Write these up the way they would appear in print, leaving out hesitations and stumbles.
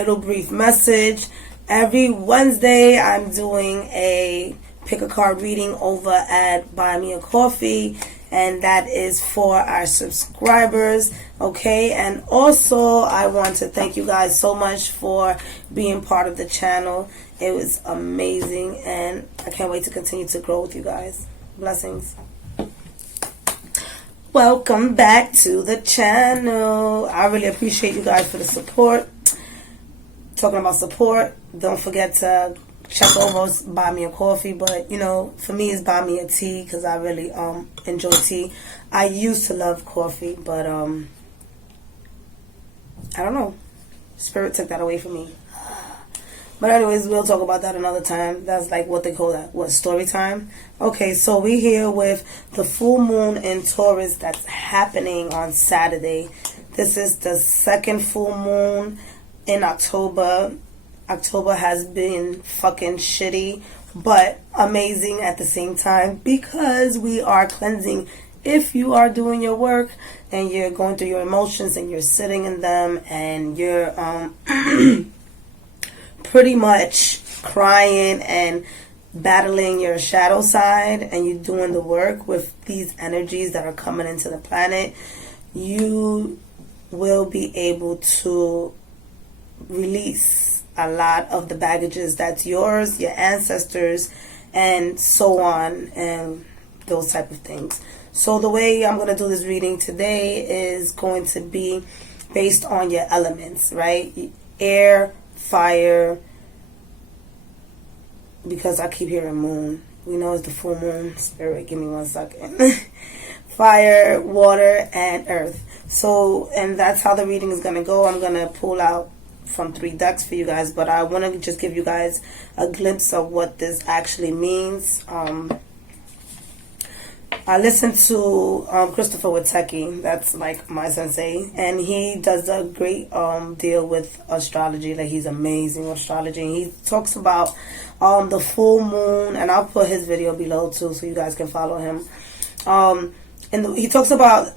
little brief message. Every Wednesday I'm doing a pick a card reading over at Buy Me a Coffee, and that is for our subscribers. Okay, and also I want to thank you guys so much for being part of the channel. It was amazing, and I can't wait to continue to grow with you guys. Blessings. Welcome back to the channel. I really appreciate you guys for the support. Talking about support, don't forget to check over Buy Me a Coffee, but you know, for me it's Buy Me a Tea because I really enjoy tea. I used to love coffee, but I don't know, Spirit took that away from me. But anyways, we'll talk about that another time. That's like what they call that, what, story time? Okay, so we're here with the full moon in Taurus that's happening on Saturday. This is the second full moon in October. October has been fucking shitty, but amazing at the same time because we are cleansing. If you are doing your work and you're going through your emotions and you're sitting in them and you're pretty much crying and battling your shadow side and you're doing the work with these energies that are coming into the planet, you will be able to release a lot of the baggages that's yours, your ancestors, and so on, and those type of things. So the way I'm going to do this reading today is going to be based on your elements, right? Air, fire, because I keep hearing moon. We know it's the full moon. Spirit, give me 1 second. Fire, water, and earth. So, and that's how the reading is going to go. I'm going to pull out from 3 decks for you guys, but I want to just give you guys a glimpse of what this actually means. I listened to Christopher Witecki, that's like my sensei, and he does a great deal with astrology. Like, he's amazing with astrology, and he talks about the full moon, and I'll put his video below too so you guys can follow him. And he talks about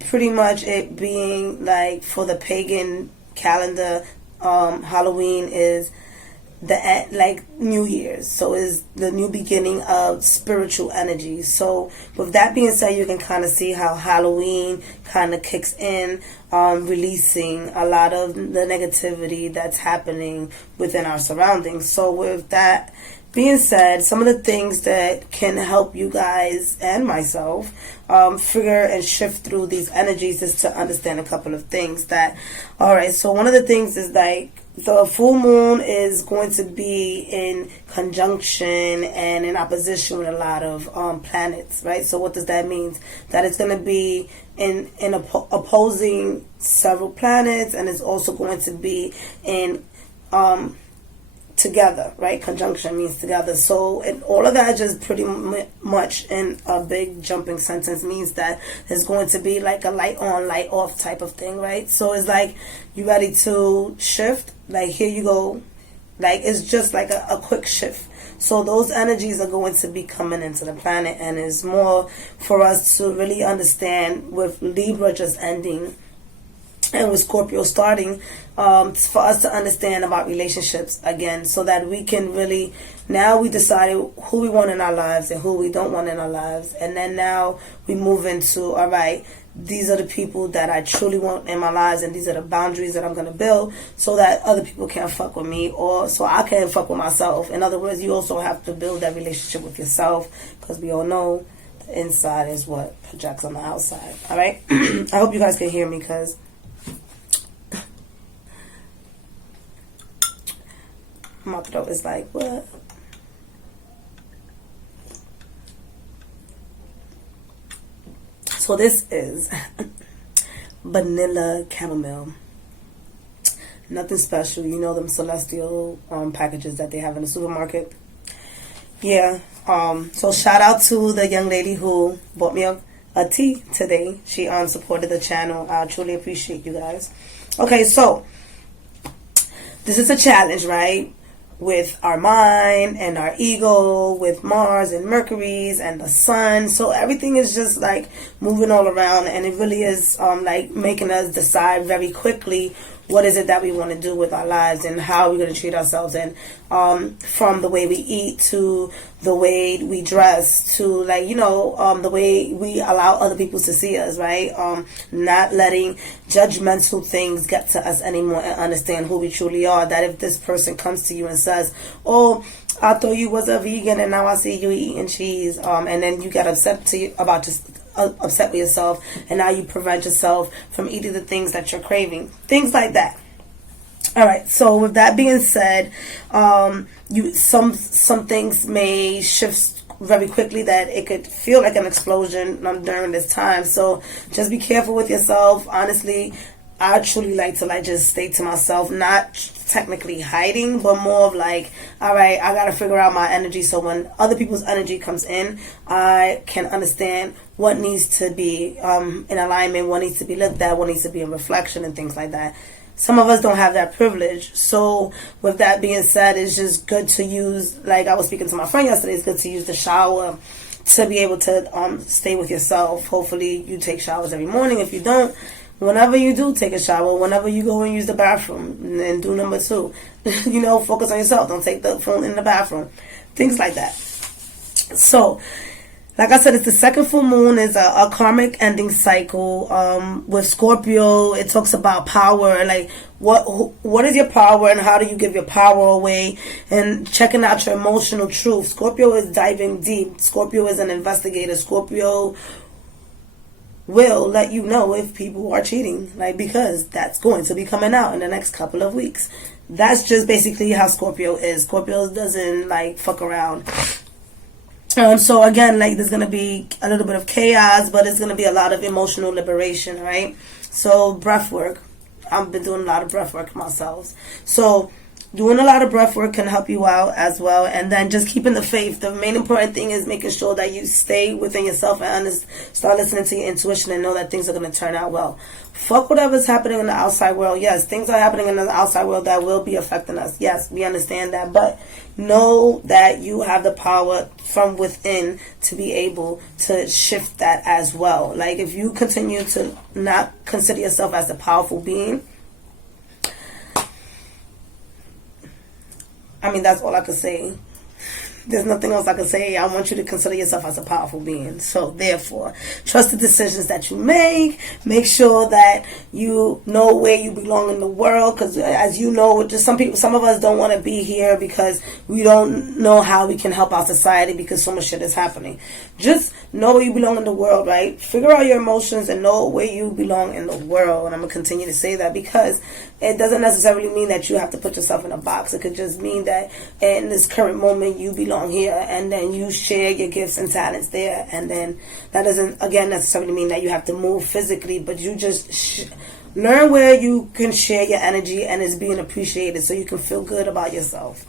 pretty much it being like, for the pagan calendar, Halloween is the like New Year's, so is the new beginning of spiritual energy. So with that being said, you can kind of see how Halloween kind of kicks in, releasing a lot of the negativity that's happening within our surroundings. So with that being said, some of the things that can help you guys and myself figure and shift through these energies is to understand a couple of things. That, all right, so one of the things is like the full moon is going to be in conjunction and in opposition with a lot of planets, right? So what does that mean? That it's going to be in opposing several planets, and it's also going to be in together, right? Conjunction means together. So all of that just pretty much in a big jumping sentence means that there's going to be like a light on, light off type of thing, right? So it's like, you ready to shift? Like, here you go. Like, it's just like a quick shift. So those energies are going to be coming into the planet, and it's more for us to really understand with Libra just ending and with Scorpio starting, for us to understand about relationships again, so that we can really, now we decided who we want in our lives and who we don't want in our lives, and then now we move into, all right, these are the people that I truly want in my lives, and these are the boundaries that I'm going to build so that other people can't fuck with me, or so I can't fuck with myself. In other words, you also have to build that relationship with yourself, because we all know the inside is what projects on the outside. All right. I hope you guys can hear me, because my throat is like, what? So this is vanilla chamomile. Nothing special. You know them celestial packages that they have in the supermarket. Yeah. So shout out to the young lady who bought me a tea today. She supported the channel. I truly appreciate you guys. Okay, so this is a challenge, right? With our mind and our ego, with Mars and Mercury's and the sun. So everything is just like moving all around, and it really is like making us decide very quickly what is it that we want to do with our lives and how we're going to treat ourselves, and from the way we eat to the way we dress to, like, you know, the way we allow other people to see us, right? Not letting judgmental things get to us anymore, and understand who we truly are. That if this person comes to you and says, oh, I thought you was a vegan and now I see you eating cheese, and then you get upset upset with yourself, and now you prevent yourself from eating the things that you're craving, things like that. All right, so with that being said, some things may shift very quickly, that it could feel like an explosion during this time. So just be careful with yourself. Honestly, I truly like to just stay to myself, not technically hiding, but more of like, all right, I got to figure out my energy, so when other people's energy comes in, I can understand what needs to be in alignment, what needs to be looked at, what needs to be in reflection, and things like that. Some of us don't have that privilege. So with that being said, it's just good to use, like I was speaking to my friend yesterday, it's good to use the shower to be able to stay with yourself. Hopefully you take showers every morning. If you don't, whenever you do take a shower, whenever you go and use the bathroom, and do number 2, you know, focus on yourself. Don't take the phone in the bathroom. Things like that. So, like I said, it's the second full moon. Is a karmic ending cycle. With Scorpio, it talks about power. Like, what is your power, and how do you give your power away? And checking out your emotional truth. Scorpio is diving deep. Scorpio is an investigator. Scorpio will let you know if people are cheating, like, because that's going to be coming out in the next couple of weeks. That's just basically how Scorpio is. Scorpio doesn't like fuck around. So again, like, there's gonna be a little bit of chaos, but it's gonna be a lot of emotional liberation, right? So breath work. I've been doing a lot of breath work myself. So doing a lot of breath work can help you out as well. And then just keeping the faith. The main important thing is making sure that you stay within yourself and start listening to your intuition, and know that things are going to turn out well. Fuck whatever's happening in the outside world. Yes, things are happening in the outside world that will be affecting us. Yes, we understand that. But know that you have the power from within to be able to shift that as well. Like, if you continue to not consider yourself as a powerful being, I mean, that's all I could say. There's nothing else I can say. I want you to consider yourself as a powerful being. So therefore, trust the decisions that you make. Make sure that you know where you belong in the world. Because as you know, just some of us don't want to be here because we don't know how we can help our society, because so much shit is happening. Just know where you belong in the world, right? Figure out your emotions and know where you belong in the world. And I'm going to continue to say that, because it doesn't necessarily mean that you have to put yourself in a box. It could just mean that in this current moment you belong here, and then you share your gifts and talents there. And then that doesn't, again, necessarily mean that you have to move physically, but you just learn where you can share your energy and it's being appreciated, so you can feel good about yourself.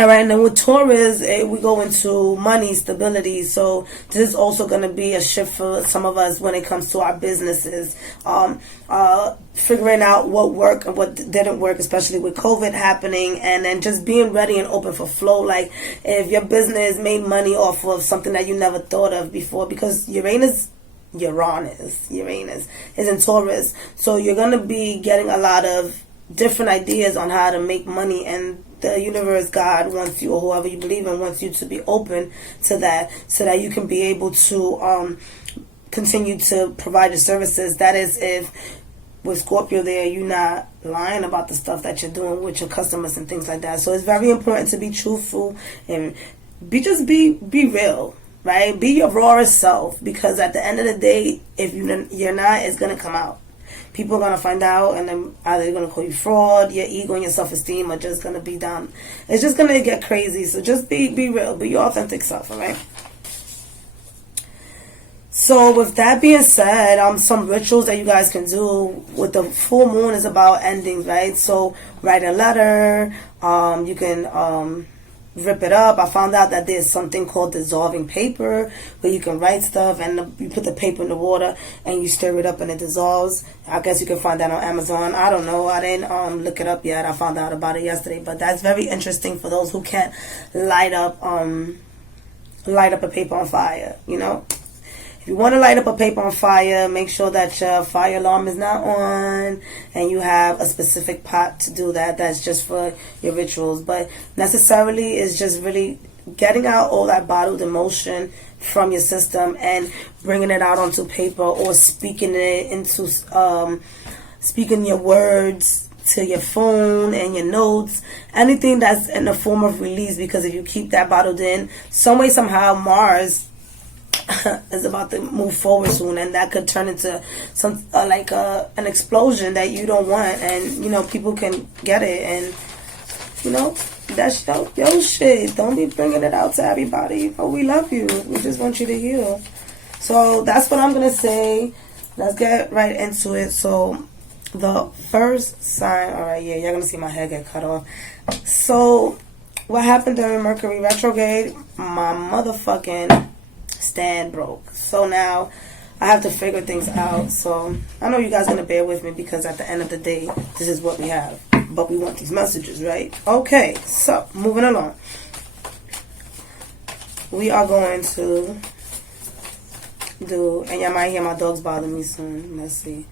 All right, and then with Taurus, we go into money, stability. So this is also going to be a shift for some of us when it comes to our businesses. Figuring out what worked and what didn't work, especially with COVID happening, and then just being ready and open for flow. Like, if your business made money off of something that you never thought of before, because Uranus is in Taurus. So you're going to be getting a lot of different ideas on how to make money, and the universe, God wants you, or whoever you believe in, wants you to be open to that, so that you can be able to continue to provide your services. That is, if with Scorpio there, you're not lying about the stuff that you're doing with your customers and things like that. So it's very important to be truthful and be real, right? Be your rawest self, because at the end of the day, if you're not, it's going to come out. People are going to find out, and then either they're going to call you fraud, your ego and your self-esteem are just going to be down. It's just going to get crazy. So just be real. Be your authentic self, all right? So with that being said, some rituals that you guys can do with the full moon is about endings, right? So write a letter. You can rip it up. I found out that there's something called dissolving paper, where you can write stuff and you put the paper in the water and you stir it up and it dissolves. I guess you can find that on Amazon. I don't know. I didn't look it up yet. I found out about it yesterday, but that's very interesting for those who can't light up a paper on fire, you know. If you want to light up a paper on fire, make sure that your fire alarm is not on and you have a specific pot to do that. That's just for your rituals. But necessarily is just really getting out all that bottled emotion from your system and bringing it out onto paper, or speaking it into, speaking your words to your phone and your notes, anything that's in the form of release. Because if you keep that bottled in, some way, somehow, Mars is about to move forward soon, and that could turn into some an explosion that you don't want, and people can get it, and that's your shit. Don't be bringing it out to everybody. Oh, we love you. We just want you to heal. So that's what I'm gonna say. Let's get right into it. So the first sign, all right, yeah, y'all gonna see my head get cut off. So what happened during Mercury retrograde? My motherfucking stand broke. So now I have to figure things out. So I know you guys are gonna bear with me, because at the end of the day, this is what we have. But we want these messages, right? Okay, so moving along. We are going to do, and y'all might hear my dogs bother me soon. Let's see.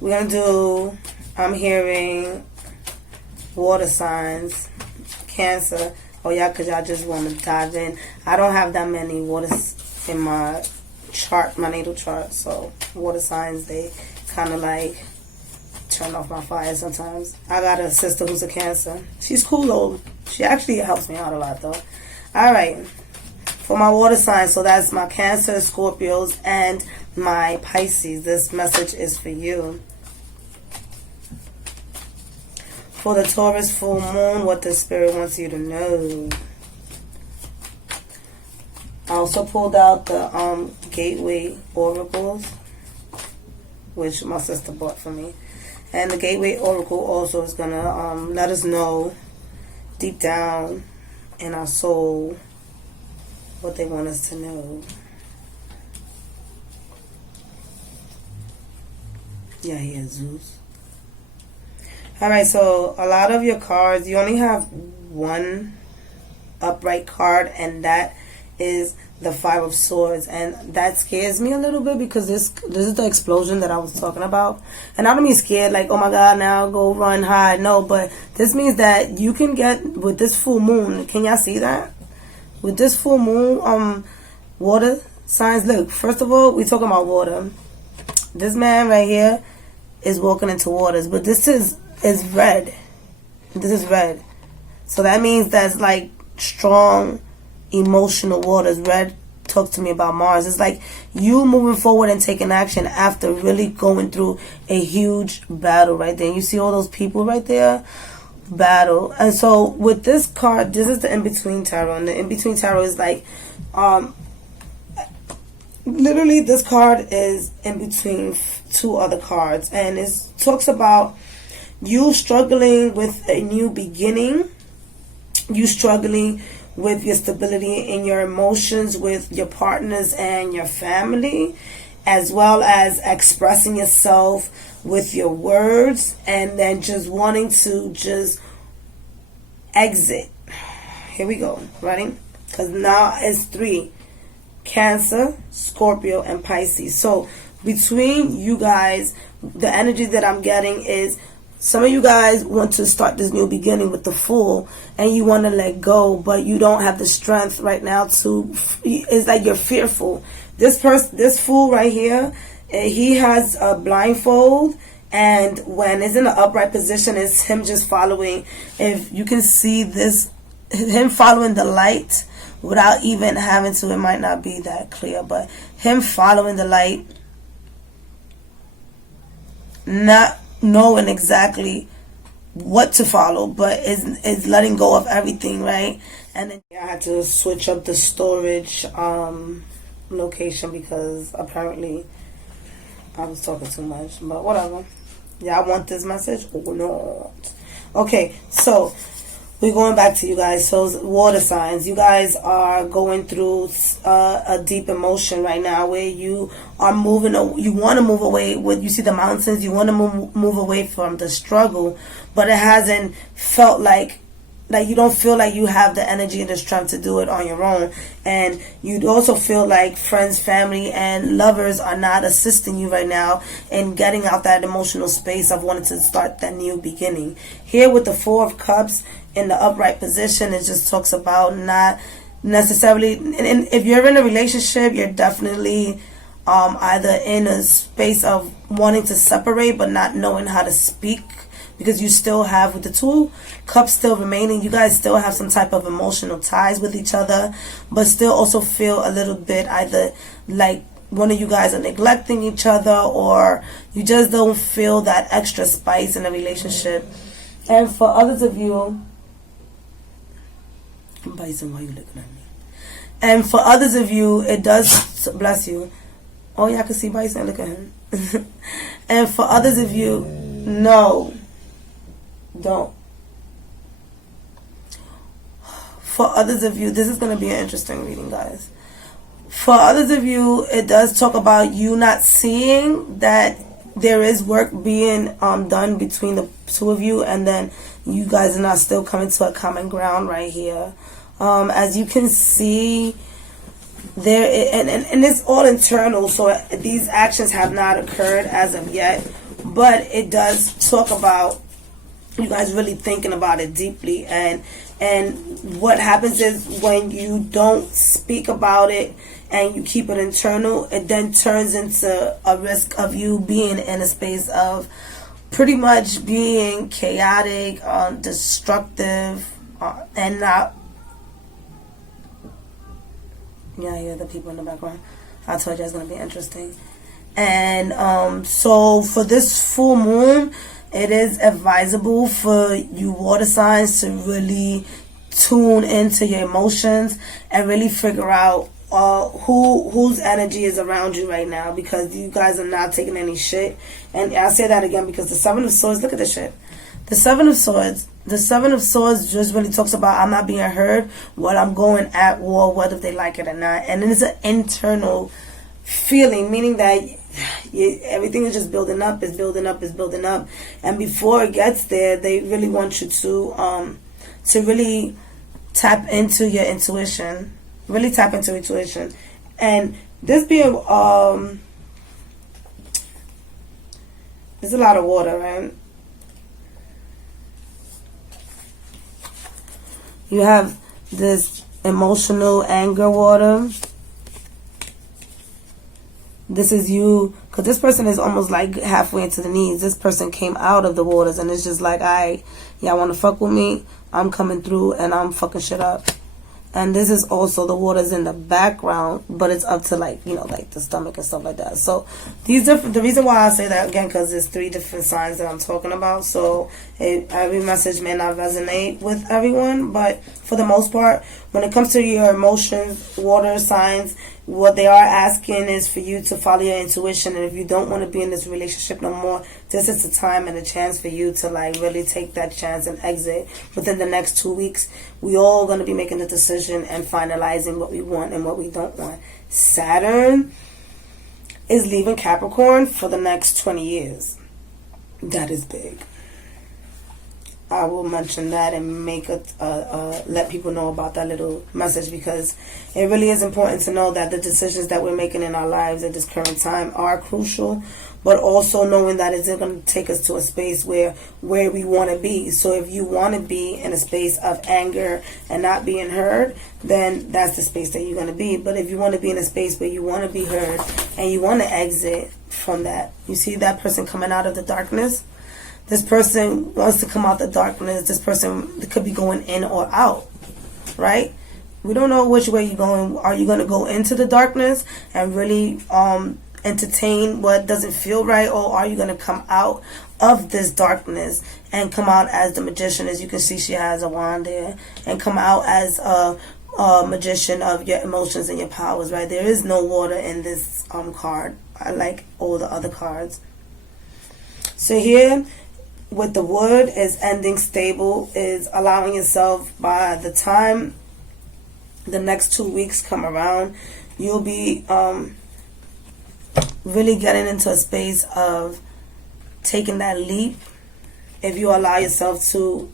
We're going to do, I'm hearing water signs, Cancer. Oh, yeah, because y'all just want to dive in. I don't have that many waters in my chart, my natal chart. So water signs, they kind of like turn off my fire sometimes. I got a sister who's a Cancer. She's cool though. She actually helps me out a lot though. Alright. For my water signs, so that's my Cancer, Scorpios, and my Pisces. This message is for you. For the Taurus full moon, what the Spirit wants you to know. I also pulled out the Gateway Oracles, which my sister bought for me. And the Gateway Oracle also is going to let us know deep down in our soul what they want us to know. Yeah, he is Zeus. Alright, so a lot of your cards, you only have one upright card, and that is the Five of Swords, and that scares me a little bit, because this is the explosion that I was talking about. And I don't mean scared like, oh my god, now go run, hide. No, but this means that you can get, with this full moon, can y'all see that? With this full moon, water signs, look, first of all, we're talking about water. This man right here is walking into waters, but this is red. This is red. So that means that's like strong emotional waters. Red talks to me about Mars. It's like you moving forward and taking action after really going through a huge battle right there. And you see all those people right there? Battle. And so with this card, this is the in-between tarot. And the in-between tarot is like, literally this card is in between two other cards. And it talks about you struggling with a new beginning. You struggling with your stability in your emotions with your partners and your family, as well as expressing yourself with your words, and then just wanting to just exit. Here we go. Ready? Because now it's 3. Cancer, Scorpio, and Pisces. So between you guys, the energy that I'm getting is some of you guys want to start this new beginning with the Fool, and you want to let go, but you don't have the strength right now to. It's like you're fearful. This Fool right here, he has a blindfold, and when it's in an upright position, it's him just following. If you can see this, him following the light without even having to. It might not be that clear, but him following the light, not knowing exactly what to follow, but is letting go of everything, right? And then I had to switch up the storage location, because apparently I was talking too much, but whatever. Y'all want this message or not? Okay, so we're going back to you guys. So water signs, you guys are going through a deep emotion right now, where you are moving. You want to move away. With you see the mountains, you want to move away from the struggle, but it hasn't felt like like you don't feel like you have the energy and the strength to do it on your own. And you'd also feel like friends, family, and lovers are not assisting you right now in getting out that emotional space of wanting to start that new beginning. Here with the Four of Cups in the upright position, it just talks about not necessarily, and if you're in a relationship, you're definitely either in a space of wanting to separate but not knowing how to speak, because you still have, with the Two Cups still remaining, you guys still have some type of emotional ties with each other, but still also feel a little bit either like one of you guys are neglecting each other, or you just don't feel that extra spice in a relationship. And for others of you, Bison, why are you looking at me? And for others of you, it does, bless you. Oh yeah, I can see Bison, look at him. And for others of you, no. Don't. For others of you, this is going to be an interesting reading, guys. For others of you, it does talk about you not seeing that there is work being done between the two of you, and then you guys are not still coming to a common ground right here. As you can see, there and it's all internal, so these actions have not occurred as of yet, but it does talk about you guys really thinking about it deeply. And what happens is when you don't speak about it and you keep it internal, it then turns into a risk of you being in a space of pretty much being chaotic, destructive, and not. Yeah, I hear the people in the background. I told you it's going to be interesting. And so for this full moon, it is advisable for you water signs to really tune into your emotions and really figure out whose energy is around you right now, because you guys are not taking any shit. And I'll say that again, because the Seven of Swords, look at this shit. The Seven of Swords just really talks about I'm not being heard, what I'm going at war, whether they like it or not. And it's an internal feeling, meaning that everything is just building up, is building up, is building up. And before it gets there, they really want you to really tap into your intuition. Really tap into intuition. And this being, there's a lot of water, right? You have this emotional anger water. This is you, because this person is almost like halfway into the knees. This person came out of the waters and it's just like, y'all want to fuck with me? I'm coming through and I'm fucking shit up. And this is also the waters in the background, but it's up to like, like the stomach and stuff like that. So the reason why I say that again, because there's 3 different signs that I'm talking about. So every message may not resonate with everyone, but for the most part, when it comes to your emotions, water signs, what they are asking is for you to follow your intuition. And if you don't want to be in this relationship no more, this is the time and a chance for you to like really take that chance and exit within the next 2 weeks. We all going to be making the decision and finalizing what we want and what we don't want. Saturn is leaving Capricorn for the next 20 years. That is big. I will mention that and make let people know about that little message, because it really is important to know that the decisions that we're making in our lives at this current time are crucial, but also knowing that it's going to take us to a space where we want to be. So if you want to be in a space of anger and not being heard, then that's the space that you're going to be. But if you want to be in a space where you want to be heard and you want to exit from that, you see that person coming out of the darkness? This person wants to come out the darkness. This person could be going in or out, right? We don't know which way you're going. Are you going to go into the darkness and really entertain what doesn't feel right, or are you going to come out of this darkness and come out as the magician? As you can see, she has a wand there, and come out as a magician of your emotions and your powers, right? There is no water in this card, like all the other cards. So here, with the wood, is ending stable, is allowing yourself, by the time the next 2 weeks come around, you'll be really getting into a space of taking that leap. If you allow yourself to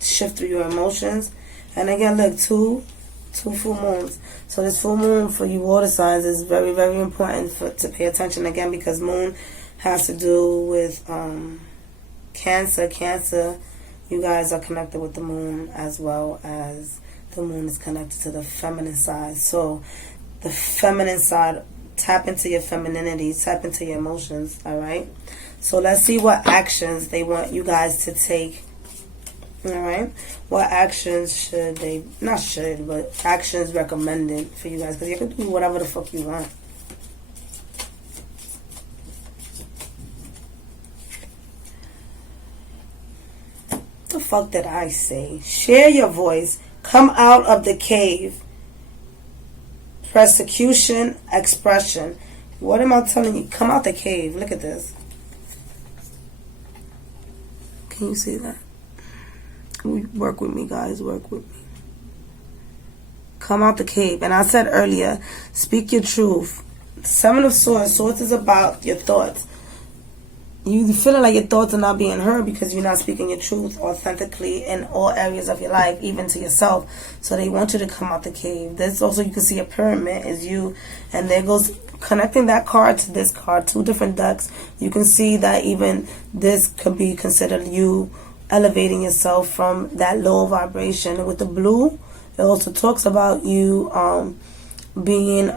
shift through your emotions. And again, look, two full moons. So this full moon for you water signs is very, very important to pay attention again, because moon has to do with Cancer. Cancer, you guys are connected with the moon, as well as the moon is connected to the feminine side. So the feminine side, tap into your femininity, tap into your emotions, all right? So let's see what actions they want you guys to take. All right, what actions should they, not should, but actions recommended for you guys, because you can do whatever the fuck you want. What the fuck did I say? Share your voice. Come out of the cave. Persecution, expression. What am I telling you? Come out the cave. Look at this. Can you see that? Work with me, guys. Work with me. Come out the cave. And I said earlier, speak your truth. Seven of Swords. Swords is about your thoughts. You feeling like your thoughts are not being heard because you're not speaking your truth authentically in all areas of your life, even to yourself. So they want you to come out the cave. There's also, you can see a pyramid is you. And there goes, connecting that card to this card, two different decks. You can see that even this could be considered you elevating yourself from that low vibration. With the blue, it also talks about you being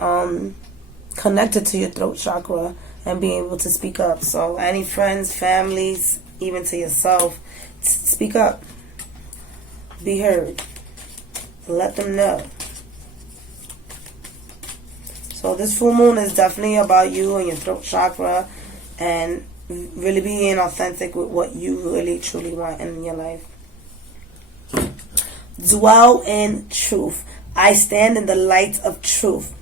connected to your throat chakra and being able to speak up. So any friends, families, even to yourself, speak up, be heard, let them know. So this full moon is definitely about you and your throat chakra, and really being authentic with what you really truly want in your life. Dwell in truth. I stand in the light of truth.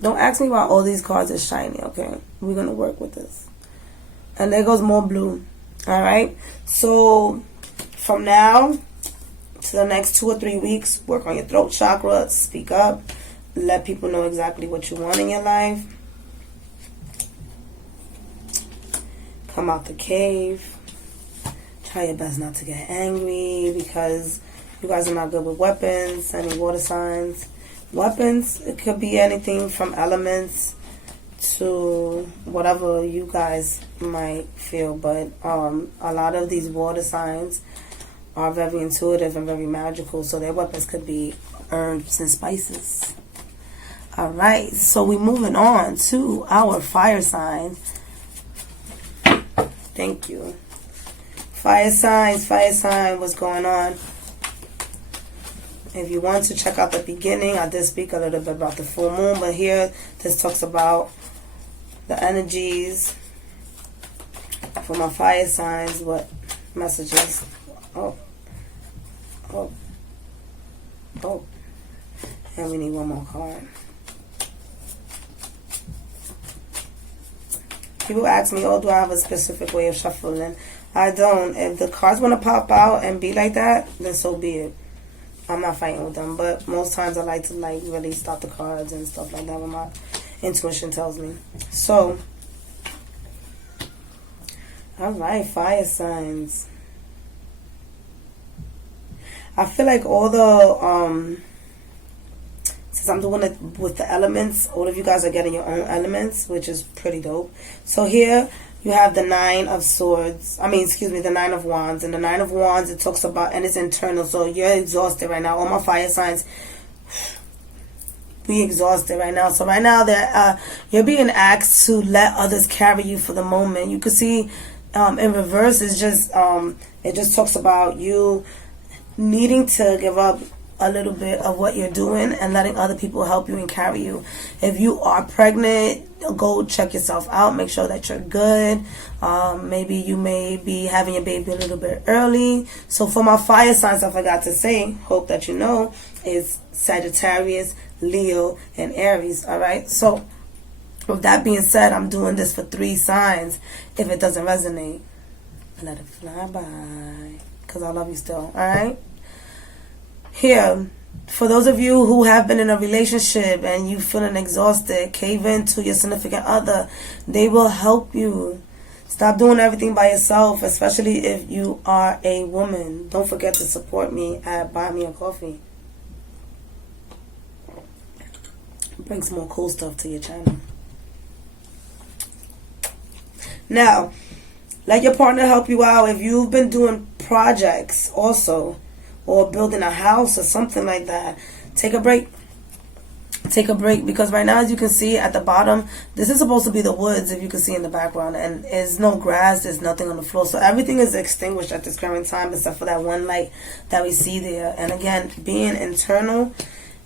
Don't ask me why all these cards are shiny, okay? We're going to work with this. And there goes more blue. Alright? So, from now to the next 2 or 3 weeks, work on your throat chakra, speak up, let people know exactly what you want in your life. Come out the cave. Try your best not to get angry, because you guys are not good with weapons. Any water signs. Weapons, it could be anything from elements to whatever you guys might feel, but a lot of these water signs are very intuitive and very magical, so their weapons could be herbs and spices. Alright, so we're moving on to our fire signs. Thank you. Fire signs, what's going on? If you want to check out the beginning, I did speak a little bit about the full moon, but here this talks about the energies for my fire signs, what messages. Oh. And we need one more card. People ask me, oh, do I have a specific way of shuffling? I don't. If the cards want to pop out and be like that, then so be it. I'm not fighting with them, but most times I like to really stop the cards and stuff like that when my intuition tells me. So, alright, fire signs. I feel like all the, since I'm doing it with the elements, all of you guys are getting your own elements, which is pretty dope. So here, you have the Nine of Swords. The Nine of Wands. And the Nine of Wands, it talks about, and it's internal. So you're exhausted right now. All my fire signs, we exhausted right now. So right now, you're being asked to let others carry you for the moment. You can see in reverse, it's just, it just talks about you needing to give up a little bit of what you're doing and letting other people help you and carry you. If you are pregnant, go check yourself out. Make sure that you're good. Maybe you may be having your baby a little bit early. So for my fire signs, I forgot to say, hope that you know, is Sagittarius, Leo, and Aries. Alright, so with that being said, I'm doing this for 3 signs. If it doesn't resonate, let it fly by, because I love you still. Alright, here For those of you who have been in a relationship and you feeling exhausted, cave into your significant other. They will help you. Stop doing everything by yourself, especially if you are a woman. Don't forget to support me at Buy Me a Coffee. Bring some more cool stuff to your channel. Now, let your partner help you out. If you've been doing projects also, or building a house or something like that, take a break. Take a break, because right now, as you can see at the bottom, this is supposed to be the woods, if you can see in the background, and there's no grass, there's nothing on the floor, so everything is extinguished at this current time except for that one light that we see there. And again, being internal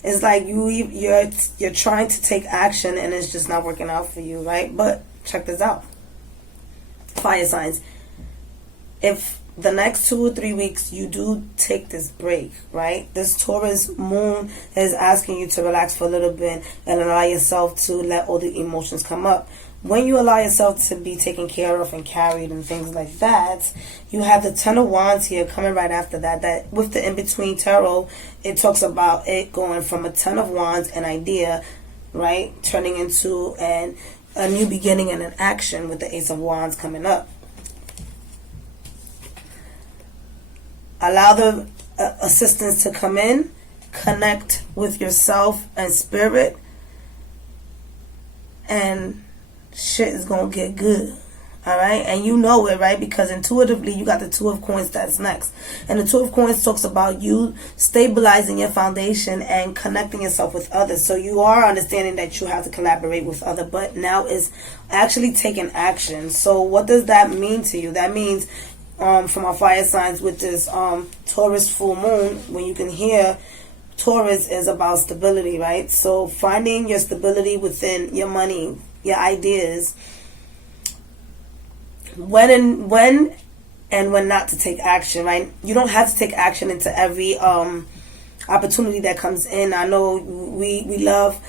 is like you're trying to take action and it's just not working out for you, right? But check this out, fire signs. If the next 2 or 3 weeks you do take this break, right? This Taurus moon is asking you to relax for a little bit and allow yourself to let all the emotions come up. When you allow yourself to be taken care of and carried and things like that, you have the Ten of Wands here coming right after that. That with the in-between tarot, it talks about it going from a Ten of Wands, an idea, right, turning into a new beginning and an action with the Ace of Wands coming up. Allow the assistance to come in. Connect with yourself and spirit. And shit is going to get good. Alright? And you know it, right? Because intuitively, you got the Two of Coins that's next. And the Two of Coins talks about you stabilizing your foundation and connecting yourself with others. So you are understanding that you have to collaborate with others. But now is actually taking action. So what does that mean to you? That means from our fire signs with this Taurus full moon, when you can hear Taurus is about stability, right? So finding your stability within your money, your ideas, when and when not to take action, right? You don't have to take action into every opportunity that comes in. I know we love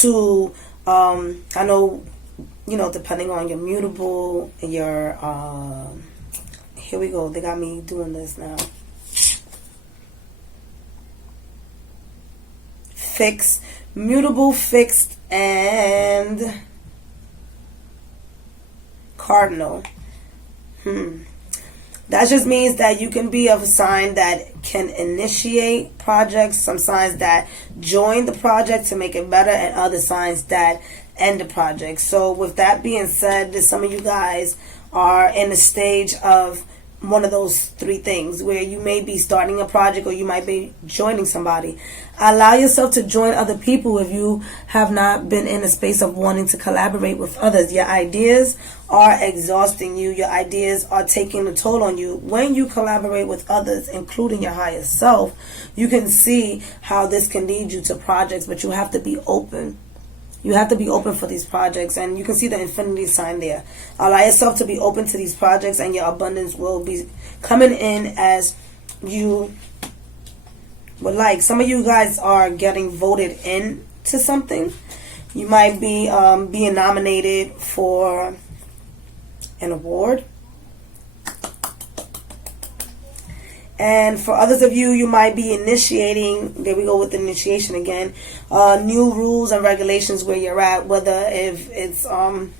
to I know, you know, depending on your mutable, your here we go. They got me doing this now. Fixed, mutable, fixed, and cardinal. That just means that you can be of a sign that can initiate projects, some signs that join the project to make it better, and other signs that end the project. So with that being said, some of you guys are in the stage of one of those three things, where you may be starting a project or you might be joining somebody. Allow yourself to join other people if you have not been in a space of wanting to collaborate with others. Your ideas are exhausting you. Your ideas are taking a toll on you. When you collaborate with others, including your higher self, you can see how this can lead you to projects, but you have to be open. You have to be open for these projects, and you can see the infinity sign there. Allow yourself to be open to these projects, and your abundance will be coming in as you would like. Some of you guys are getting voted in to something. You might be being nominated for an award. And for others of you, you might be initiating, there we go with the initiation again, new rules and regulations where you're at, whether if it's, I'm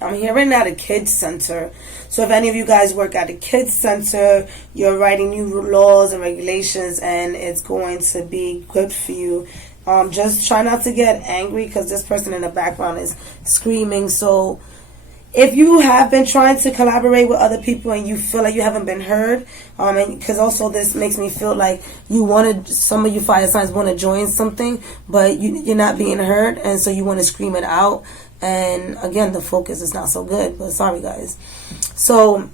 hearing at a kids center. So if any of you guys work at a kids center, you're writing new laws and regulations, and it's going to be good for you. Just try not to get angry, because this person in the background is screaming. So if you have been trying to collaborate with other people and you feel like you haven't been heard, and because also this makes me feel like some of you fire signs want to join something, but you're not being heard, and so you want to scream it out. And again, the focus is not so good, but sorry guys. So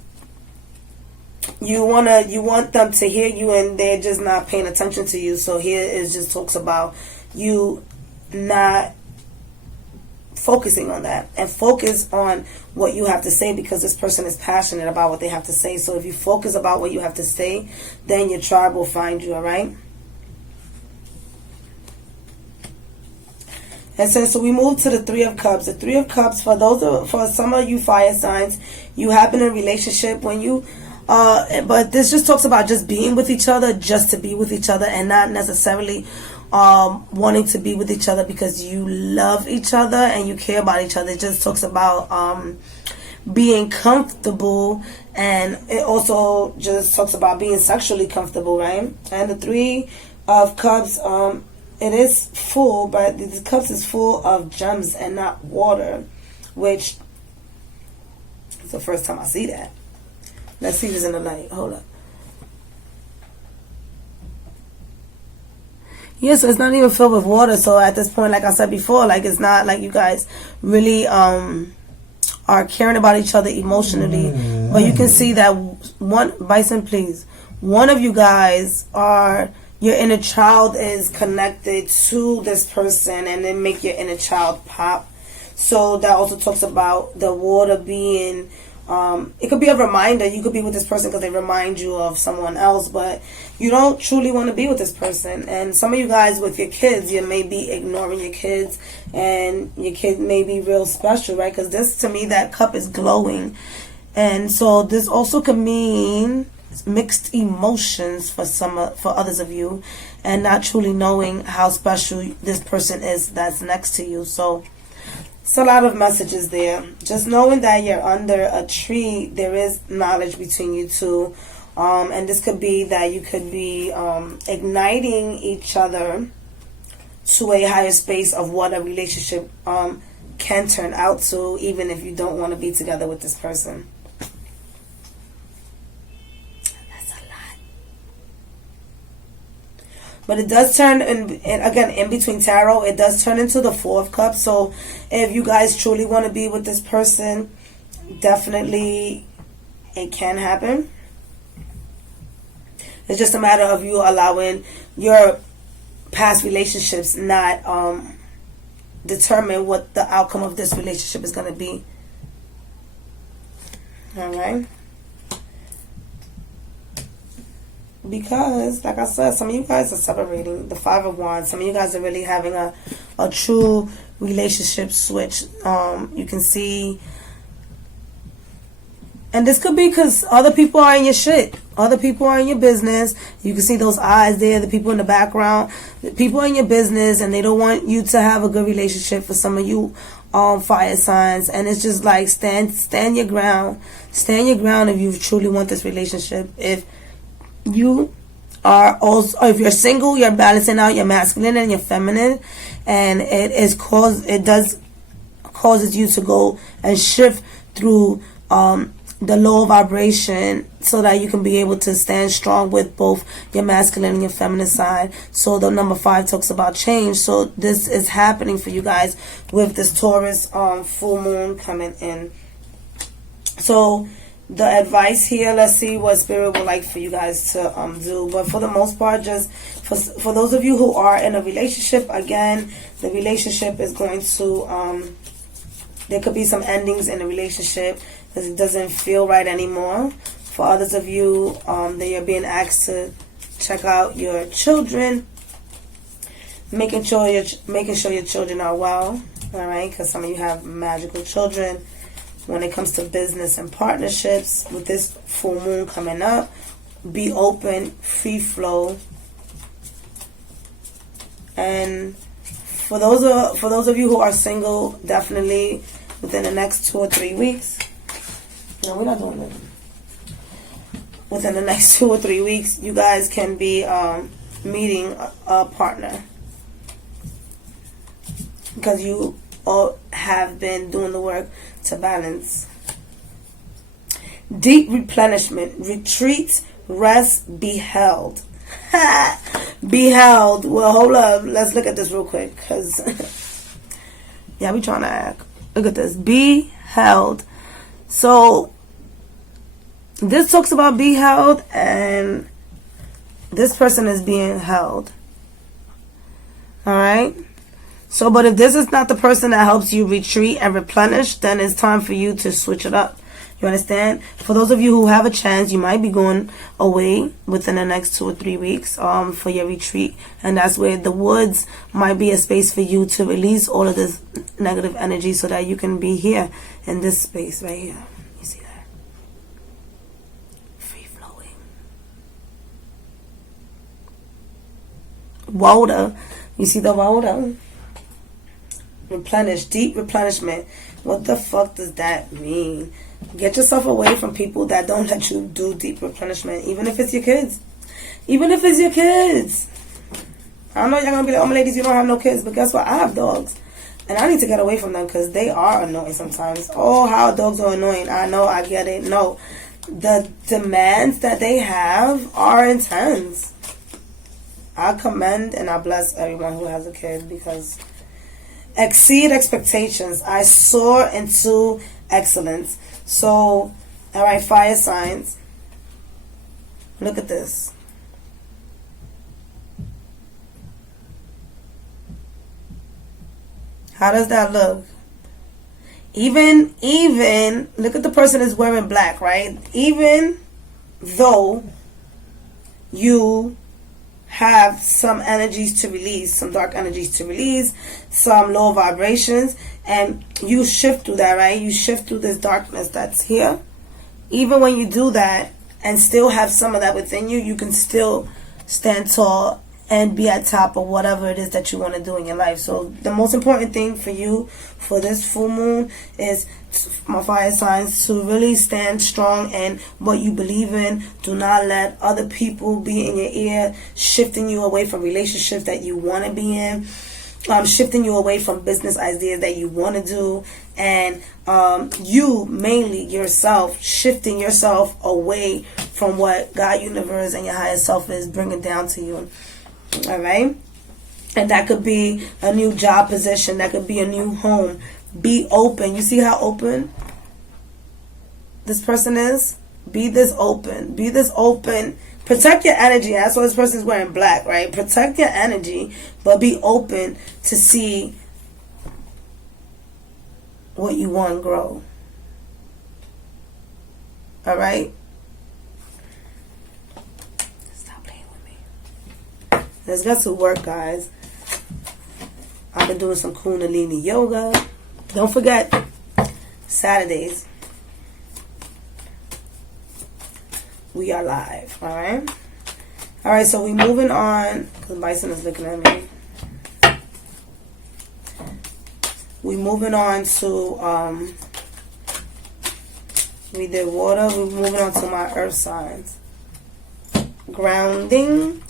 you want them to hear you, and they're just not paying attention to you. So here it just talks about you not focusing on that, and focus on what you have to say, because this person is passionate about what they have to say. So if you focus about what you have to say, then your tribe will find you. All right. And so we move to the Three of Cups. The Three of Cups, for some of you fire signs, you have been in a relationship. When you But this just talks about just being with each other, just to be with each other, and not necessarily wanting to be with each other because you love each other and you care about each other. It just talks about being comfortable, and it also just talks about being sexually comfortable, right? And the Three of Cups, it is full, but the cups is full of gems and not water, which is the first time I see that. Let's see this in the light. Hold up. Yeah, so it's not even filled with water. So at this point, like I said before, like it's not like you guys really are caring about each other emotionally. But you can see that one, Bison, please. One of you guys are, your inner child is connected to this person, and then make your inner child pop. So that also talks about the water being, it could be a reminder. You could be with this person because they remind you of someone else, but you don't truly want to be with this person. And some of you guys with your kids, you may be ignoring your kids, and your kid may be real special, right? Because this, to me, that cup is glowing. And so this also could mean mixed emotions for others of you, and not truly knowing how special this person is that's next to you. So it's a lot of messages there. Just knowing that you're under a tree, there is knowledge between you two. And this could be that you could be igniting each other to a higher space of what a relationship can turn out to, even if you don't want to be together with this person. That's a lot. But it does turn, again, in between tarot, it does turn into the Four of Cups. So if you guys truly want to be with this person, definitely it can happen. It's just a matter of you allowing your past relationships not determine what the outcome of this relationship is going to be. Alright? Because, like I said, some of you guys are separating. The Five of Wands. Some of you guys are really having a true relationship switch. You can see, and this could be because other people are in your shit. Other people are in your business. You can see those eyes there, the people in the background. The people are in your business, and they don't want you to have a good relationship. For some of you fire signs. And it's just like stand your ground. Stand your ground if you truly want this relationship. If you are also, or if you're single, you're balancing out your masculine and your feminine, and it causes you to go and shift through the low vibration, so that you can be able to stand strong with both your masculine and your feminine side. So the number 5 talks about change. So this is happening for you guys with this Taurus full moon coming in. So the advice here, let's see what Spirit would like for you guys to do. But for the most part, just for those of you who are in a relationship, again, the relationship is going to, there could be some endings in the relationship because it doesn't feel right anymore. For others of you, that you're being asked to check out your children, making sure your children are well. All right, because some of you have magical children. When it comes to business and partnerships, with this full moon coming up, be open, free flow. And for those of you who are single, definitely within the next 2 or 3 weeks. No, we're not doing that. Within the next 2 or 3 weeks, you guys can be meeting a partner, because you all have been doing the work to balance. Deep replenishment, retreat, rest, be held. Be held. Well, hold up. Let's look at this real quick, because yeah, we trying to act. Look at this. Be held. So this talks about be held, and this person is being held. Alright? So, but if this is not the person that helps you retreat and replenish, then it's time for you to switch it up. You understand? For those of you who have a chance, you might be going away within the next 2 or 3 weeks for your retreat. And that's where the woods might be a space for you to release all of this negative energy, so that you can be here in this space right here. You see that? Free water. You see the water? Replenish, deep replenishment. What the fuck does that mean? Get yourself away from people that don't let you do deep replenishment, even if it's your kids. Even if it's your kids. I know y'all gonna be like, oh my ladies, you don't have no kids, but guess what? I have dogs. And I need to get away from them because they are annoying sometimes. Oh, how dogs are annoying. I know, I get it. No. The demands that they have are intense. I commend and I bless everyone who has a kid because exceed expectations. I soar into excellence. So, alright, fire signs. Look at this. How does that look? Even, look at the person is wearing black, right? Even though you have some energies to release, some dark energies to release, some low vibrations, and you shift through that, right? You shift through this darkness that's here. Even when you do that and still have some of that within you, you can still stand tall and be at top of whatever it is that you want to do in your life. So the most important thing for you for this full moon is, my fire signs, to really stand strong in what you believe in. Do not let other people be in your ear, shifting you away from relationships that you want to be in, shifting you away from business ideas that you want to do, and you mainly yourself, shifting yourself away from what God, universe, and your higher self is bringing down to you. Alright? And that could be a new job position. That could be a new home. Be open. You see how open this person is? Be this open. Be this open. Protect your energy. That's why this person is wearing black, right? Protect your energy, but be open to see what you want to grow. Alright? Let's get to work, guys. I've been doing some Kundalini yoga. Don't forget, Saturdays, we are live. Alright? Alright, so we moving on. Because Bison is looking at me. We moving on to, we did water. We're moving on to my earth signs. Grounding.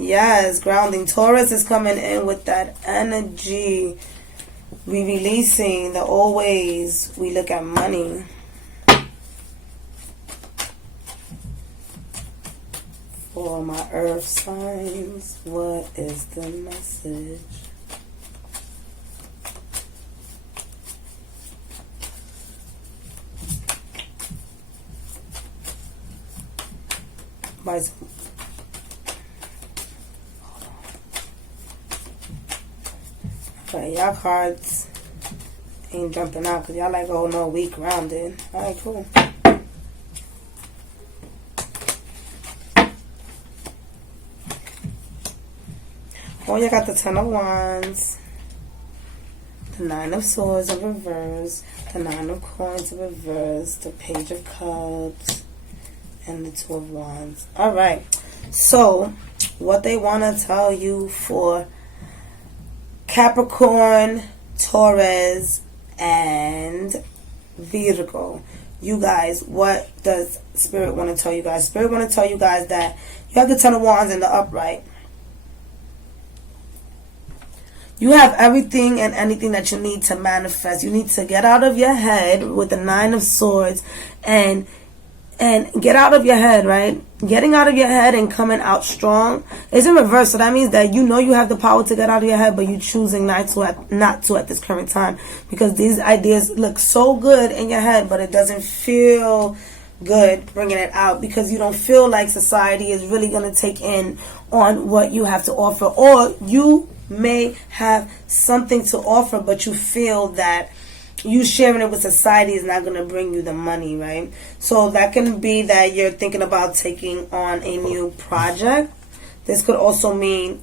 Yes, grounding. Taurus is coming in with that energy. We releasing the old ways. We look at money. For my earth signs, what is the message? But y'all cards ain't jumping out because y'all like, oh no, we grounded. Alright, cool. Oh, you got the Ten of Wands, the Nine of Swords in reverse, the Nine of Coins in reverse, the Page of Cups, and the Two of Wands. Alright, so what they want to tell you for Capricorn, Taurus, and Virgo. You guys, what does Spirit want to tell you guys? Spirit want to tell you guys that you have the Ten of Wands in the upright. You have everything and anything that you need to manifest. You need to get out of your head with the Nine of Swords and get out of your head, right? Getting out of your head and coming out strong is in reverse. So that means that you know you have the power to get out of your head, but you're choosing not to at this current time, because these ideas look so good in your head, but it doesn't feel good bringing it out because you don't feel like society is really going to take in on what you have to offer, or you may have something to offer, but you feel that you sharing it with society is not going to bring you the money, right? So that can be that you're thinking about taking on a new project. This could also mean,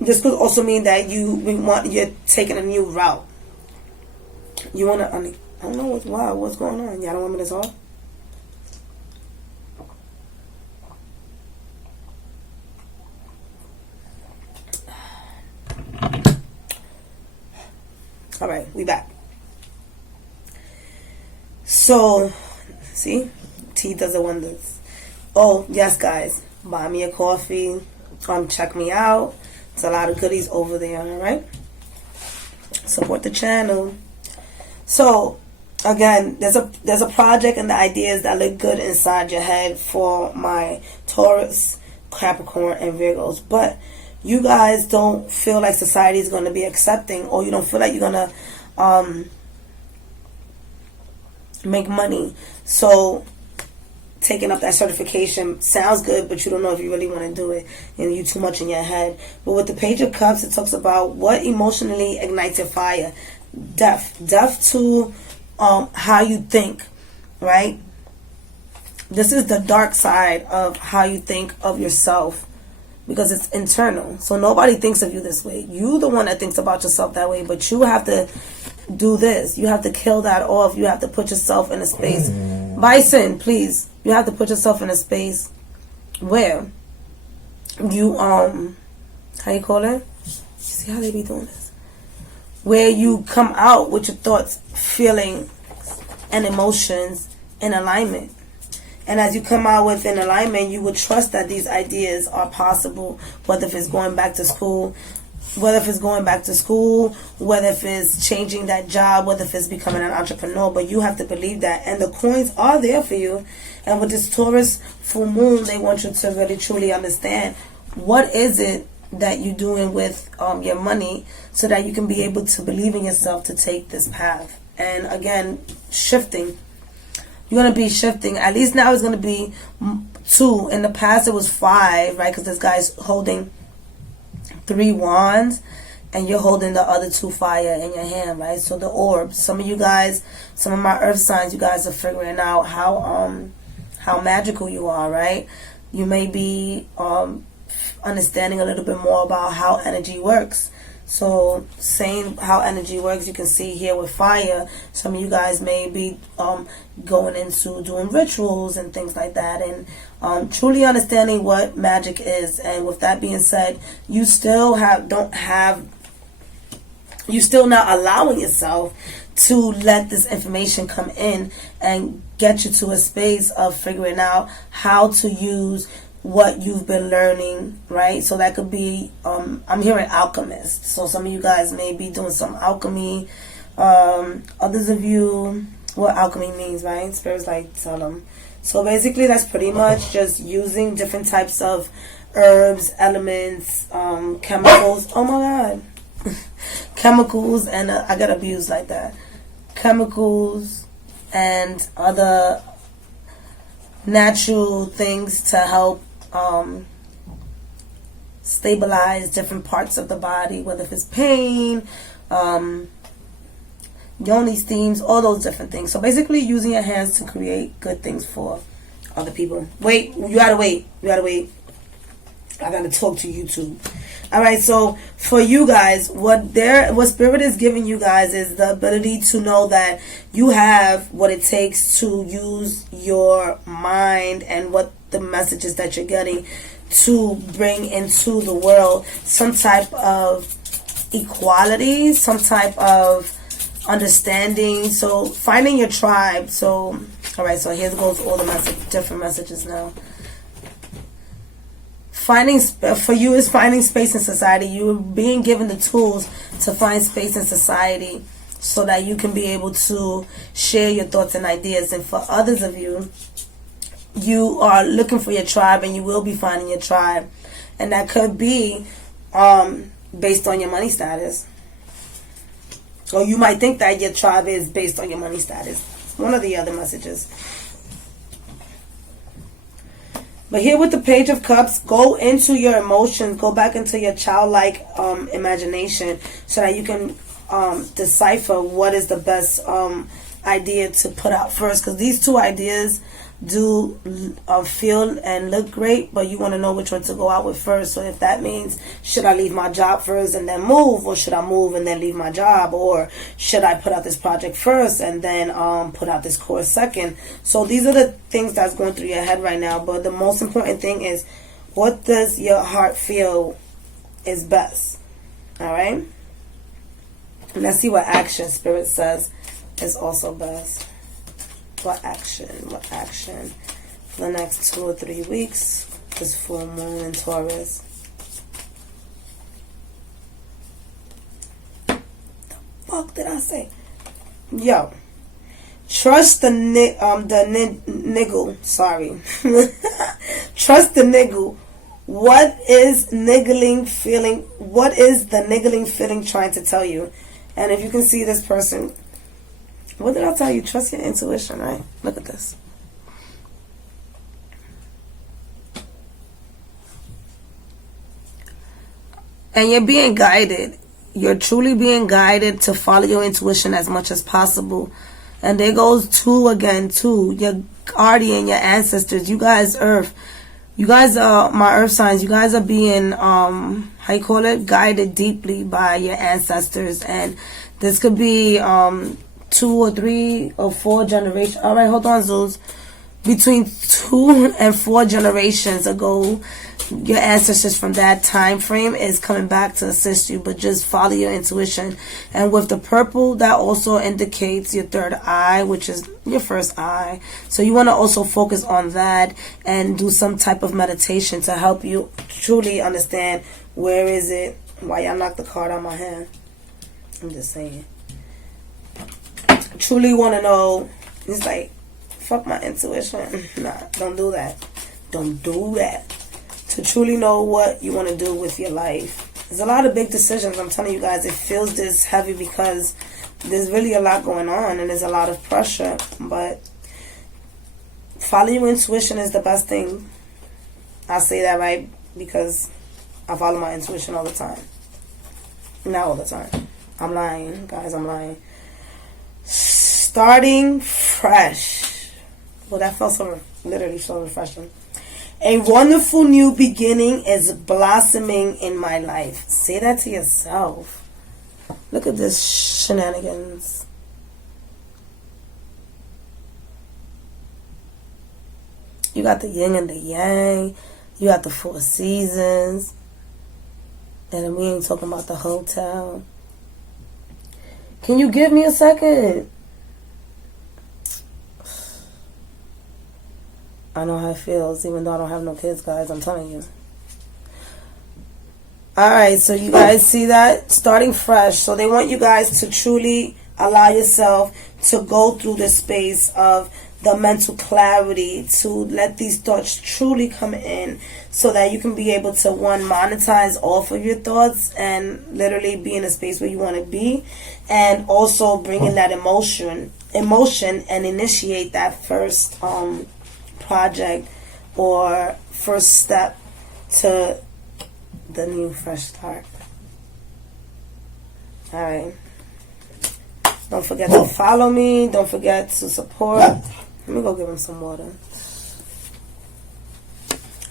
this could also mean that you're taking a new route. You want to, I don't know what's going on. Y'all don't want me to talk? All right, we back. So, see, tea does the wonders. Oh, yes, guys, buy me a coffee. Check me out. It's a lot of goodies over there, all right? Support the channel. So, again, there's a project and the ideas that look good inside your head for my Taurus, Capricorn, and Virgos. But you guys don't feel like society is going to be accepting, or you don't feel like you're going to make money. So taking up that certification sounds good, but you don't know if you really want to do it, and you too much in your head. But with the Page of Cups, it talks about what emotionally ignites your fire. Death to how you think, right? This is the dark side of how you think of yourself, because it's internal. So nobody thinks of you this way. You the one that thinks about yourself that way, but you have to do this. You have to kill that off. You have to put yourself in a space. Bison, please. You have to put yourself in a space where you how you call it? See how they be doing this? Where you come out with your thoughts, feelings, and emotions in alignment. And as you come out with an alignment, you would trust that these ideas are possible, whether if it's going back to school, whether if it's changing that job, whether if it's becoming an entrepreneur. But you have to believe that. And the coins are there for you. And with this Taurus full moon, they want you to really truly understand what is it that you're doing with your money, so that you can be able to believe in yourself to take this path. And again, shifting. You're going to be shifting. At least now it's going to be 2. In the past it was 5, right? Because this guy's holding 3 wands, and you're holding the other 2 fire in your hand, right? So the orbs. Some of you guys, some of my earth signs, you guys are figuring out how magical you are, right? You may be understanding a little bit more about how energy works. So saying how energy works, you can see here with fire, some of you guys may be going into doing rituals and things like that, and truly understanding what magic is. And with that being said, you still you're still not allowing yourself to let this information come in and get you to a space of figuring out how to use what you've been learning, right? So that could be, I'm hearing alchemist. So some of you guys may be doing some alchemy. Others of you, what alchemy means, right? Spirits like tell them. So basically that's pretty much just using different types of herbs, elements, chemicals. Oh my God. Chemicals, and I got abused like that. Chemicals and other natural things to help stabilize different parts of the body, whether if it's pain, yoni steams, all those different things. So basically using your hands to create good things for other people. Wait, you gotta wait. I gotta talk to YouTube. Alright, so for you guys, what Spirit is giving you guys is the ability to know that you have what it takes to use your mind and what the messages that you're getting to bring into the world some type of equality, some type of understanding. So finding your tribe. So alright, so here goes all the different messages now. For you is finding space in society. You're being given the tools to find space in society so that you can be able to share your thoughts and ideas. And for others of you, you are looking for your tribe, and you will be finding your tribe. And that could be based on your money status. Or you might think that your tribe is based on your money status. One of the other messages. But here with the Page of Cups, go into your emotions, go back into your childlike imagination so that you can decipher what is the best idea to put out first. Because these 2 ideas do feel and look great, but you want to know which one to go out with first. So if that means, should I leave my job first and then move, or should I move and then leave my job, or should I put out this project first and then put out this course second? So these are the things that's going through your head right now. But the most important thing is, what does your heart feel is best? All right. Let's see what action Spirit says is also best. What action? What action for the next 2 or 3 weeks? This full moon in Taurus. The fuck did I say? Yo, trust the niggle. Sorry, trust the niggle. What is niggling feeling? What is the niggling feeling trying to tell you? And if you can see this person, what did I tell you? Trust your intuition, right? Look at this. And you're being guided. You're truly being guided to follow your intuition as much as possible. And there goes two again, too. Your guardian, your ancestors. You guys, Earth. You guys are my Earth signs. You guys are being, how you call it? Guided deeply by your ancestors. And this could be 2 or 3 or 4 generations. All right, hold on, Zeus. Between 2 and 4 generations ago, your ancestors from that time frame is coming back to assist you, but just follow your intuition. And with the purple, that also indicates your third eye, which is your first eye. So you want to also focus on that and do some type of meditation to help you truly understand where is it. Why y'all knocked the card out my hand? I'm just saying. Truly want to know. It's like, fuck my intuition. Nah, don't do that. Don't do that. To truly know what you want to do with your life. There's a lot of big decisions. I'm telling you guys, it feels this heavy because there's really a lot going on and there's a lot of pressure. But following your intuition is the best thing. I say that right because I follow my intuition all the time. Not all the time. I'm lying, guys. I'm lying. Starting fresh. Well, that felt so literally so refreshing. A wonderful new beginning is blossoming in my life. Say that to yourself. Look at this shenanigans. You got the yin and the yang. You got the 4 seasons. And we ain't talking about the hotel. Can you give me a second? I know how it feels, even though I don't have no kids, guys. I'm telling you. Alright, so you guys see that? Starting fresh. So they want you guys to truly allow yourself to go through the space of the mental clarity, to let these thoughts truly come in so that you can be able to, one, monetize off of your thoughts and literally be in a space where you want to be, and also bring in that emotion and initiate that first project or first step to the new fresh start. Alright. Don't forget to follow me. Don't forget to support. Let me go give him some water.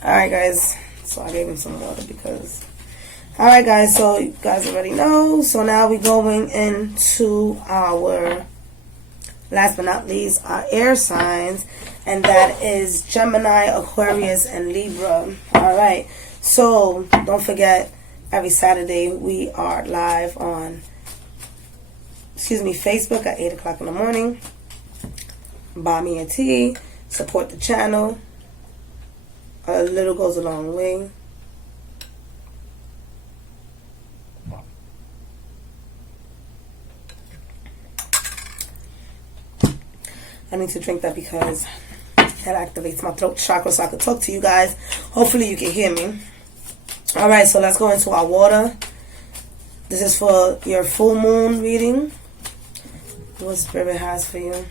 Alright, guys. So I gave him some water because... Alright, guys. So you guys already know. So now we're going into our... Last but not least, our air signs. And that is Gemini, Aquarius, and Libra. Alright. So don't forget, every Saturday we are live on... Facebook at 8 o'clock in the morning. Buy me a tea. Support the channel. A little goes a long way. I need to drink that because that activates my throat chakra so I can talk to you guys. Hopefully you can hear me. Alright, so let's go into our water. This is for your full moon reading. What Spirit has for you.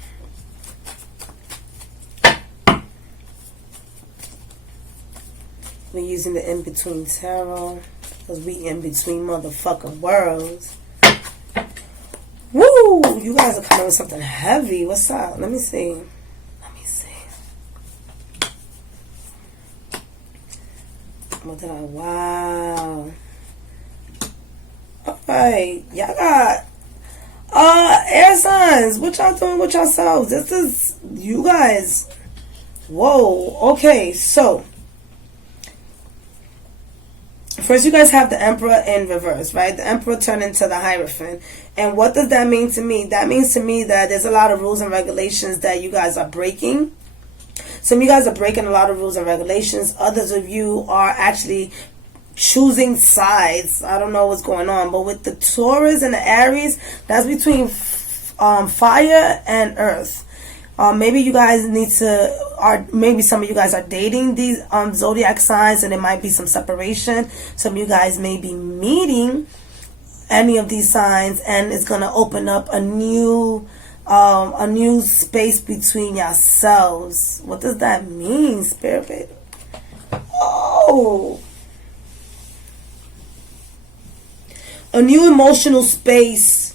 We're using the in-between tarot because we in between motherfucking worlds. Woo! You guys are coming with something heavy. What's up? Let me see. What did I... Wow. Alright. Y'all got... air signs. What y'all doing with yourselves? This is... You guys... Whoa. Okay, so... First, you guys have the Emperor in reverse, right? The Emperor turned into the Hierophant. And what does that mean to me? That means to me that there's a lot of rules and regulations that you guys are breaking. Some of you guys are breaking a lot of rules and regulations. Others of you are actually choosing sides. I don't know what's going on. But with the Taurus and the Aries, that's between fire and earth. Maybe you guys need to, maybe some of you guys are dating these zodiac signs, and there might be some separation. Some of you guys may be meeting any of these signs, and it's going to open up a new space between yourselves. What does that mean, Spirit? Oh, a new emotional space.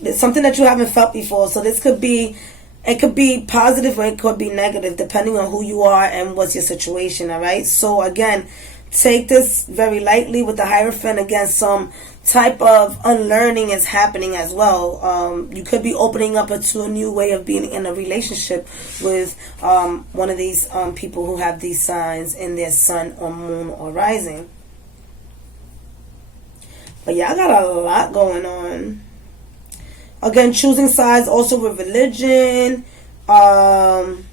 It's something that you haven't felt before. So this could be, it could be positive or it could be negative, depending on who you are and what's your situation, all right? So, again, take this very lightly with the Hierophant. Again, some type of unlearning is happening as well. You could be opening up to a new way of being in a relationship with one of these people who have these signs in their sun or moon or rising. But yeah, I got a lot going on. Again, choosing sides also with religion. Trying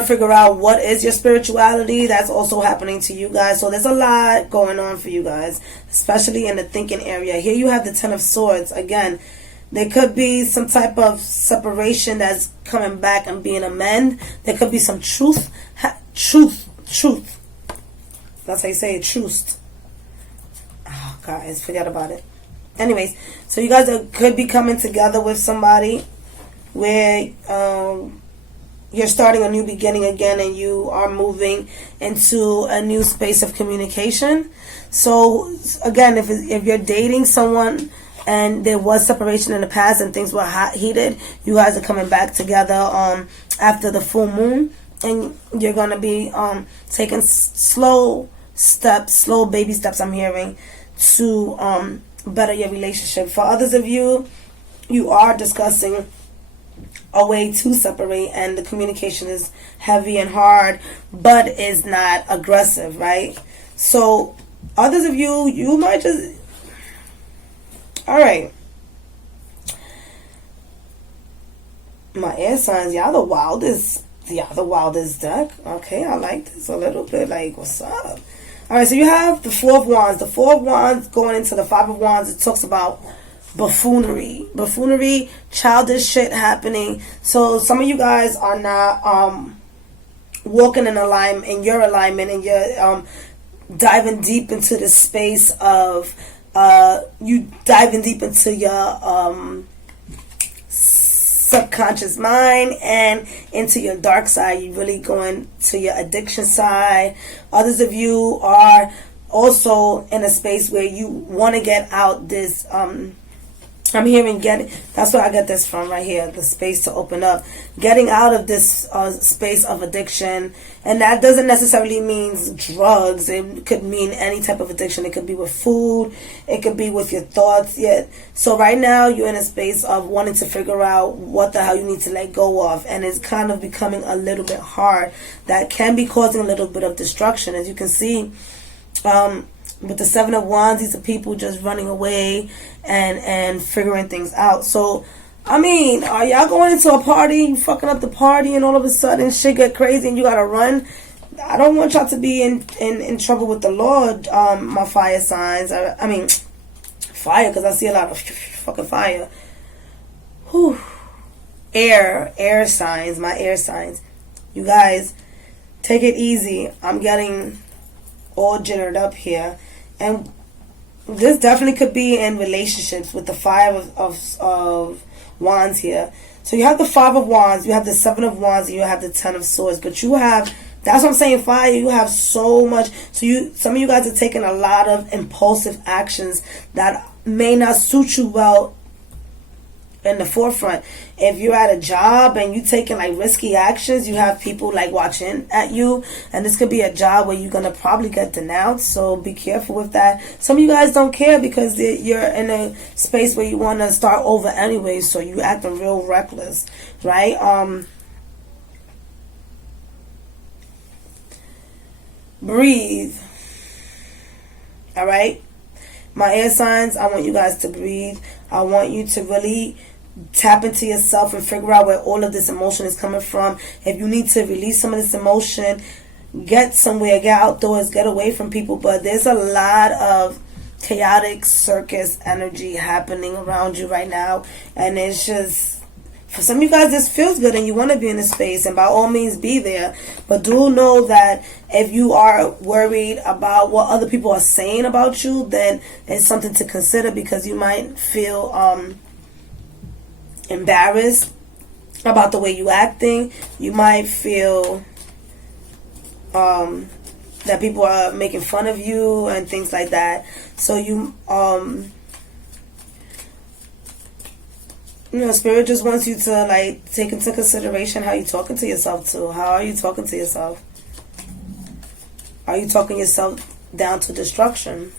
to figure out what is your spirituality. That's also happening to you guys. So there's a lot going on for you guys, especially in the thinking area. Here you have the Ten of Swords. Again, there could be some type of separation that's coming back and being amended. There could be some truth. That's how you say it, truth. Oh, guys, forget about it. Anyways, so you guys could be coming together with somebody where you're starting a new beginning again, and you are moving into a new space of communication. So again, if you're dating someone and there was separation in the past and things were heated, you guys are coming back together after the full moon, and you're gonna be taking slow baby steps, I'm hearing, to better your relationship. For others of you, you are discussing a way to separate, and the communication is heavy and hard, but is not aggressive, right? So others of you, you might just, all right, my air signs, y'all the wildest deck. Okay, I like this a little bit. Like, what's up? All right, so you have the Four of Wands. The Four of Wands going into the Five of Wands. It talks about buffoonery, childish shit happening. So some of you guys are not walking in alignment, in your alignment, and you're diving deep into the space of you diving deep into your subconscious mind and into your dark side. You're really going to your addiction side. Others of you are also in a space where you want to get out this I'm hearing that's where I get this from right here, the space to open up, getting out of this space of addiction. And that doesn't necessarily mean drugs. It could mean any type of addiction. It could be with food. It could be with your thoughts. Yeah. So right now you're in a space of wanting to figure out what the hell you need to let go of. And it's kind of becoming a little bit hard. That can be causing a little bit of destruction. As you can see, with the Seven of Wands, these are people just running away and figuring things out. So, I mean, are y'all going into a party, you fucking up the party, and all of a sudden shit get crazy and you gotta run? I don't want y'all to be in trouble with the Lord, my fire signs. I mean, fire, because I see a lot of fucking fire. Whew. Air signs, my air signs. You guys, take it easy. I'm getting all jittered up here. And this definitely could be in relationships with the Five of Wands here. So you have the Five of Wands, you have the Seven of Wands, and you have the Ten of Swords. But you have, that's what I'm saying, fire, you have so much. So some of you guys are taking a lot of impulsive actions that may not suit you well in the forefront. If you're at a job and you're taking like risky actions, you have people like watching at you, and this could be a job where you're gonna probably get denounced, so be careful with that. Some of you guys don't care because you're in a space where you want to start over anyway, so you acting real reckless, right? breathe. All right? My air signs, I want you guys to breathe. I want you to really tap into yourself and figure out where all of this emotion is coming from. If you need to release some of this emotion, get somewhere, get outdoors, get away from people. But there's a lot of chaotic circus energy happening around you right now. And it's just, for some of you guys, this feels good and you want to be in this space. And by all means, be there. But do know that if you are worried about what other people are saying about you, then it's something to consider, because you might feel embarrassed about the way you acting. You might feel that people are making fun of you and things like that. So you Spirit just wants you to like take into consideration how you're talking to yourself too. How are you talking to yourself? Are you talking yourself down to destruction,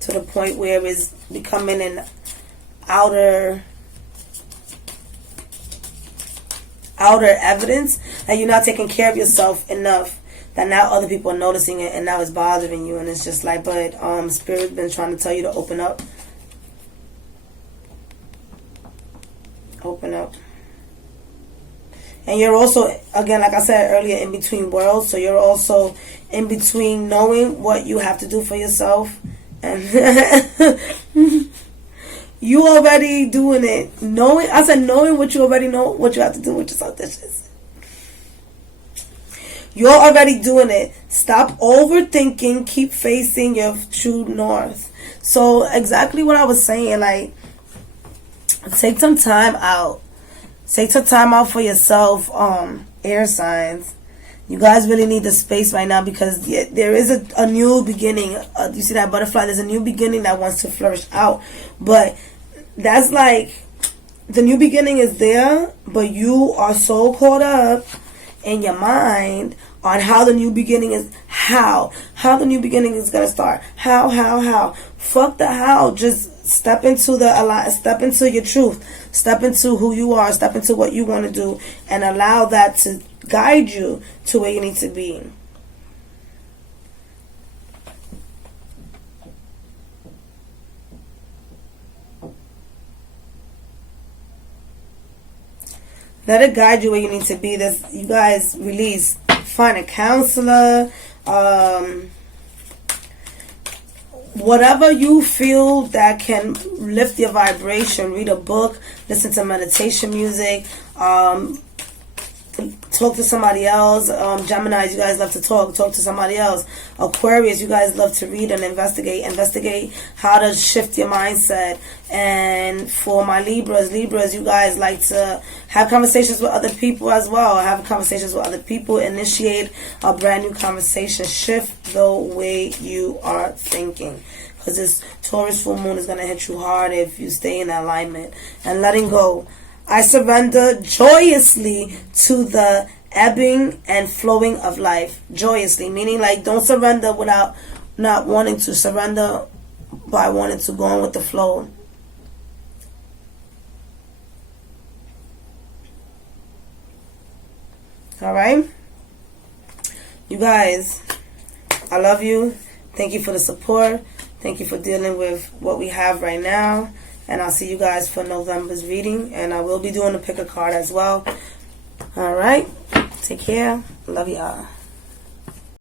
to the point where it's becoming an outer evidence that you're not taking care of yourself enough, that now other people are noticing it and now it's bothering you? And it's just like, but Spirit's been trying to tell you to open up. Open up. And you're also, again, like I said earlier, in between worlds. So you're also in between knowing what you have to do for yourself, and you already doing it. Knowing what you already know, what you have to do with yourself. You're already doing it. Stop overthinking. Keep facing your true north. So exactly what I was saying, like, take some time out. Take some time out for yourself, air signs. You guys really need the space right now, because there is a new beginning. You see that butterfly? There's a new beginning that wants to flourish out. But that's like, the new beginning is there, but you are so caught up in your mind on how the new beginning is, how the new beginning is going to start. How. Fuck the how. Just step into step into your truth. Step into who you are. Step into what you want to do, and allow that to guide you to where you need to be. Let it guide you where you need to be. This, you guys, release. Find a counselor. Whatever you feel that can lift your vibration. Read a book. Listen to meditation music. Talk to somebody else. Geminis, you guys love to talk to somebody else. Aquarius, you guys love to read and investigate how to shift your mindset. And for my Libras, you guys like to have conversations with other people as well. Have conversations with other people. Initiate a brand new conversation. Shift the way you are thinking, because this Taurus full moon is going to hit you hard if you stay in alignment. And letting go. I surrender joyously to the ebbing and flowing of life. Joyously, meaning like, don't surrender without not wanting to. Surrender by wanting to go on with the flow. Alright? You guys, I love you. Thank you for the support. Thank you for dealing with what we have right now. And I'll see you guys for November's reading. And I will be doing a pick a card as well. Alright. Take care. Love y'all.